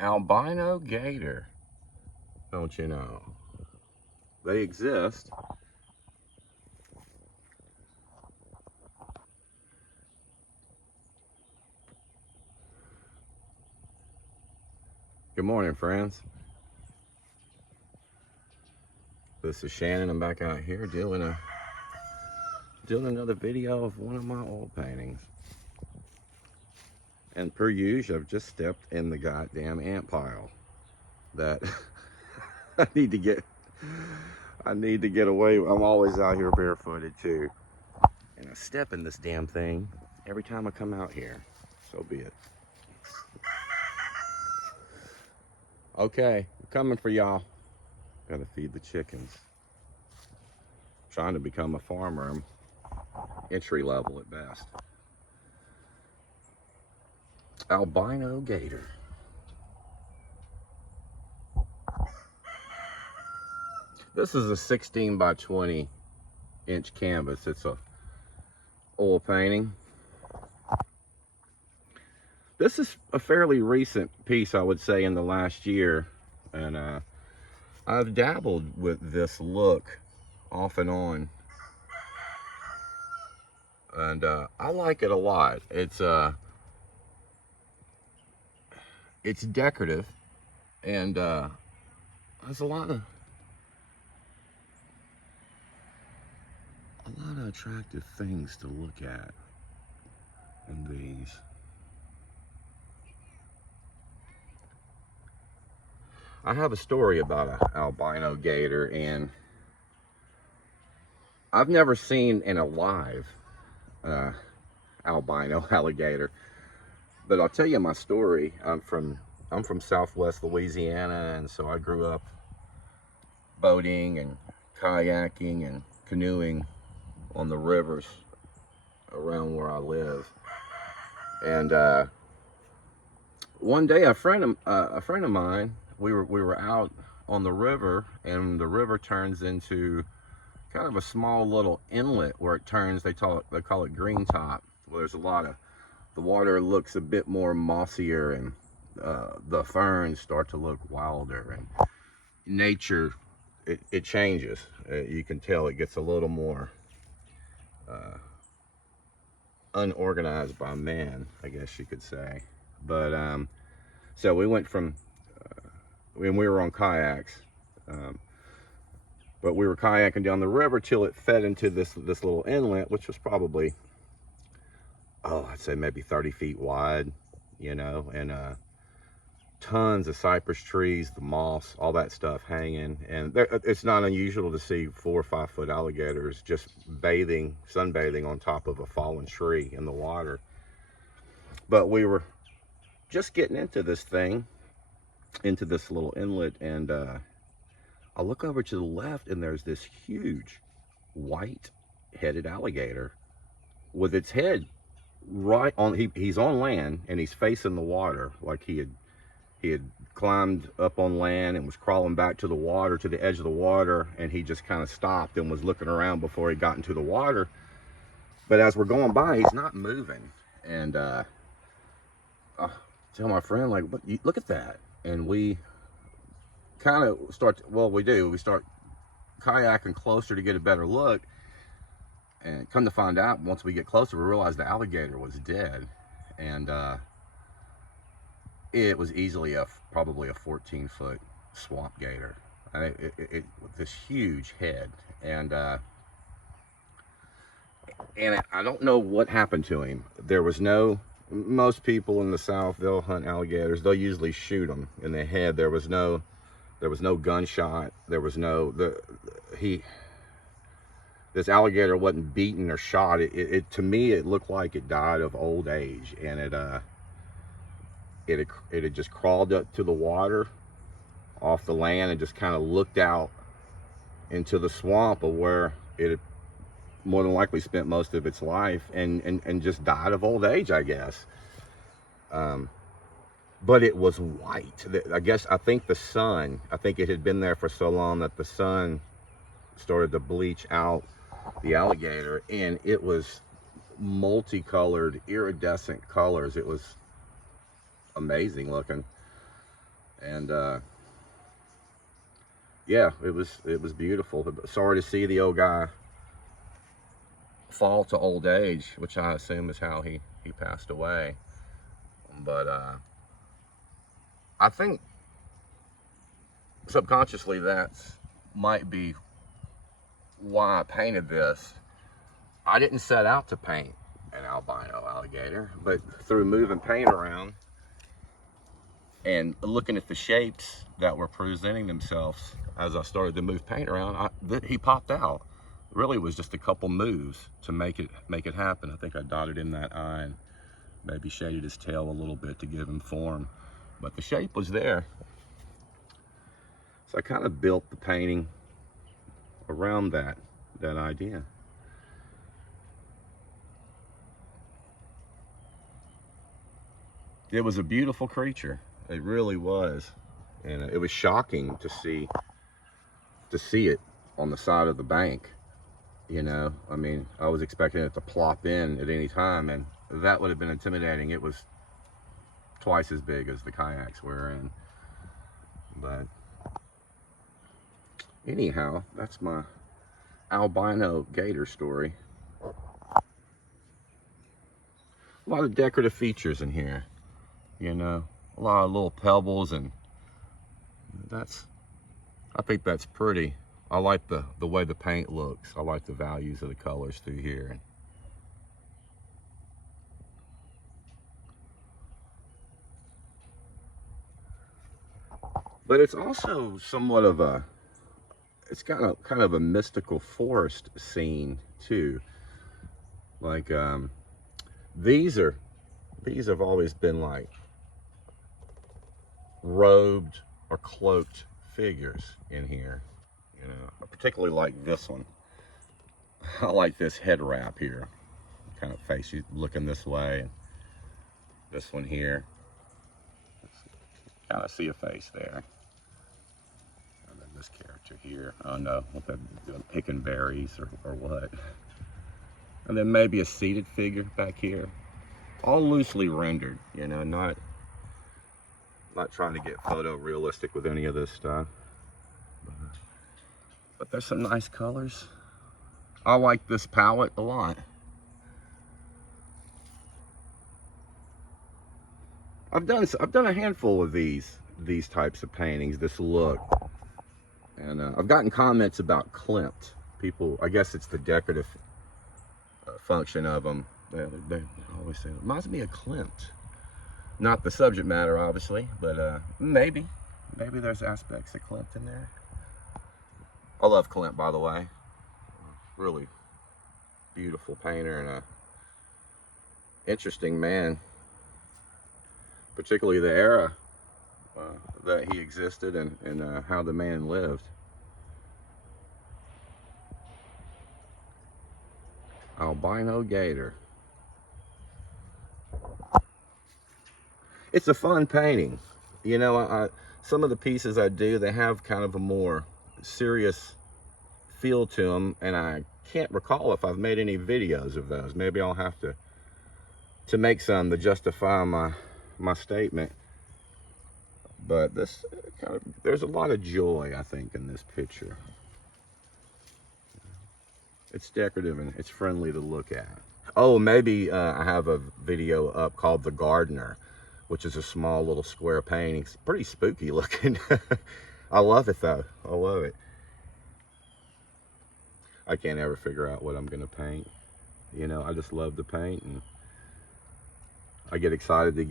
Albino gator. Don't you know? They exist. Good morning, friends. This is Shannon. I'm back out here doing another video of one of my oil paintings. And per usual, I've just stepped in the goddamn ant pile that I need to get away. I'm always out here barefooted too. And I step in this damn thing every time I come out here. So be it. Okay, I'm coming for y'all. Gotta feed the chickens. Trying to become a farmer. I'm entry level at best. Albino gator. This is a 16 by 20 inch canvas. It's a oil painting. This is a fairly recent piece, I would say, in the last year, and I've dabbled with this look off and on, and I like it a lot. It's decorative, and there's a lot of attractive things to look at in these. I have a story about an albino gator, and I've never seen an alive albino alligator, but I'll tell you my story. I'm from Southwest Louisiana, and so I grew up boating and kayaking and canoeing on the rivers around where I live. And one day, a friend of mine, we were out on the river, and the river turns into kind of a small little inlet where it turns. They call it green top. Where there's a lot of, the water looks a bit more mossier, and the ferns start to look wilder, and nature it changes. You can tell it gets a little more unorganized by man, I guess you could say. But so we went from when we were on kayaks, but we were kayaking down the river till it fed into this little inlet, which was probably, I'd say maybe 30 feet wide, you know, and tons of cypress trees, the moss, all that stuff hanging. And it's not unusual to see 4 or 5 foot alligators just sunbathing on top of a fallen tree in the water. But we were just getting into this thing, into this little inlet, and I look over to the left, and there's this huge white-headed alligator with its head right on. He's on land, and he's facing the water, like he had climbed up on land and was crawling back to the water, to the edge of the water, and he just kind of stopped and was looking around before he got into the water. But as we're going by, he's not moving, and I tell my friend, like, look at that. And we kind of start kayaking closer to get a better look, and come to find out, once we get closer, we realize the alligator was dead, and it was easily probably a 14-foot swamp gator, with this huge head, and I don't know what happened to him. There was most people in the South, they'll hunt alligators. They'll usually shoot them in the head. There was no gunshot. There was this alligator wasn't beaten or shot. To me, it looked like it died of old age, and it had just crawled up to the water off the land and just kind of looked out into the swamp of where it had more than likely spent most of its life, and just died of old age, I guess. But it was white. I think the sun, I think it had been there for so long that the sun started to bleach out the alligator, and it was multicolored, iridescent colors. It was amazing looking. And yeah, it was beautiful. Sorry to see the old guy fall to old age, which I assume is how he passed away. But I think subconsciously that might be why I painted this. I didn't set out to paint an albino alligator, but through moving paint around and looking at the shapes that were presenting themselves as I started to move paint around, he popped out. Really, it was just a couple moves to make it happen. I think I dotted in that eye and maybe shaded his tail a little bit to give him form, but the shape was there. So I kind of built the painting around that idea. It was a beautiful creature. It really was. And it was shocking to see it on the side of the bank. You know, I mean, I was expecting it to plop in at any time, and that would have been intimidating. It was twice as big as the kayaks we're in. But anyhow, that's my albino gator story. A lot of decorative features in here, you know, a lot of little pebbles, and I think that's pretty. I like the way the paint looks. I like the values of the colors through here. But it's also somewhat of it's got a kind of a mystical forest scene too. Like these have always been like robed or cloaked figures in here. You know, I particularly like this one. I like this head wrap here. Kind of face you looking this way, and this one here. Kind of see a face there. And then this character here. I don't know what they're doing, picking berries or what. And then maybe a seated figure back here. All loosely rendered, you know, not trying to get photorealistic with any of this stuff. But there's some nice colors. I like this palette a lot. I've done a handful of these types of paintings, this look. And I've gotten comments about Klimt. People, I guess it's the decorative function of them. They always say, it reminds me of Klimt. Not the subject matter, obviously, but maybe there's aspects of Klimt in there. I love Klimt, by the way. Really beautiful painter and a interesting man. Particularly the era that he existed and how the man lived. Albino gator. It's a fun painting. You know, some of the pieces I do, they have kind of a more serious feel to them, and I can't recall if I've made any videos of those. Maybe I'll have to make some to justify my statement. But this there's a lot of joy, I think, in this picture. It's decorative and it's friendly to look at. Oh, maybe I have a video up called The Gardener, which is a small little square painting. It's pretty spooky looking. I love it though. I love it. I can't ever figure out what I'm gonna paint. You know, I just love to paint, and I get excited to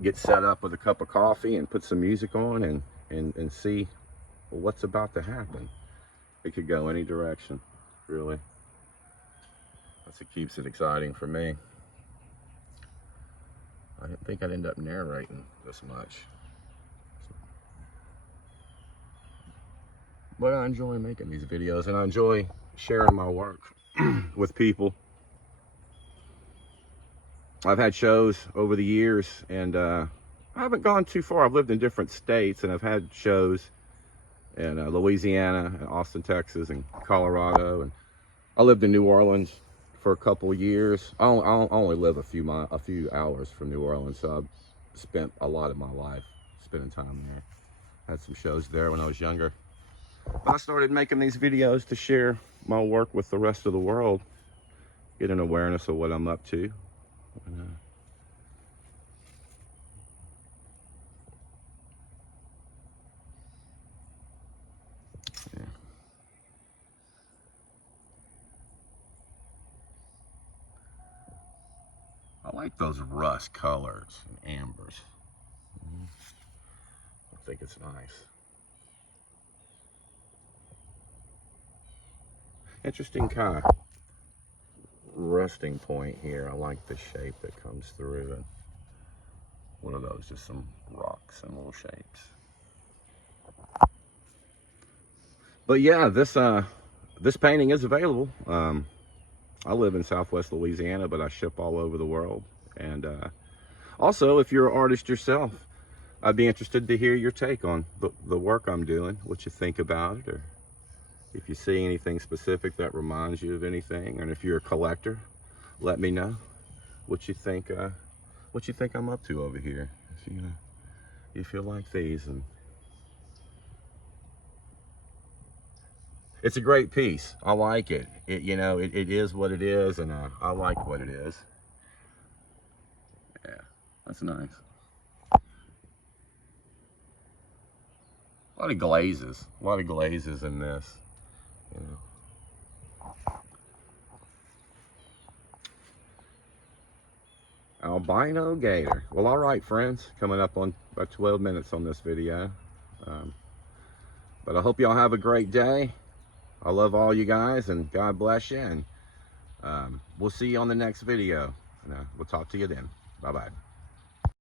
get set up with a cup of coffee and put some music on and see what's about to happen. It could go any direction, really. That's what keeps it exciting for me. I didn't think I'd end up narrating this much. But I enjoy making these videos, and I enjoy sharing my work with people. I've had shows over the years, and I haven't gone too far. I've lived in different states, and I've had shows in Louisiana, and Austin, Texas, and Colorado, and I lived in New Orleans for a couple of years. I only live a few hours from New Orleans, so I've spent a lot of my life spending time there. Had some shows there when I was younger. But I started making these videos to share my work with the rest of the world, get an awareness of what I'm up to. Yeah. I like those rust colors and ambers. I think it's nice. Interesting kind of resting point here. I like the shape that comes through, and one of those, just some rocks and little shapes. But yeah, this painting is available. I live in Southwest Louisiana, but I ship all over the world. And also, if you're an artist yourself, I'd be interested to hear your take on the work I'm doing, what you think about it, or if you see anything specific that reminds you of anything. And if you're a collector, let me know what you think I'm up to over here. If you like these. And it's a great piece. I like it. It is what it is, and I like what it is. Yeah, that's nice. A lot of glazes in this, Albino gator. Well, all right, friends, coming up on about 12 minutes on this video. But I hope y'all have a great day. I love all you guys, and God bless you. And we'll see you on the next video. We'll talk to you then. Bye-bye.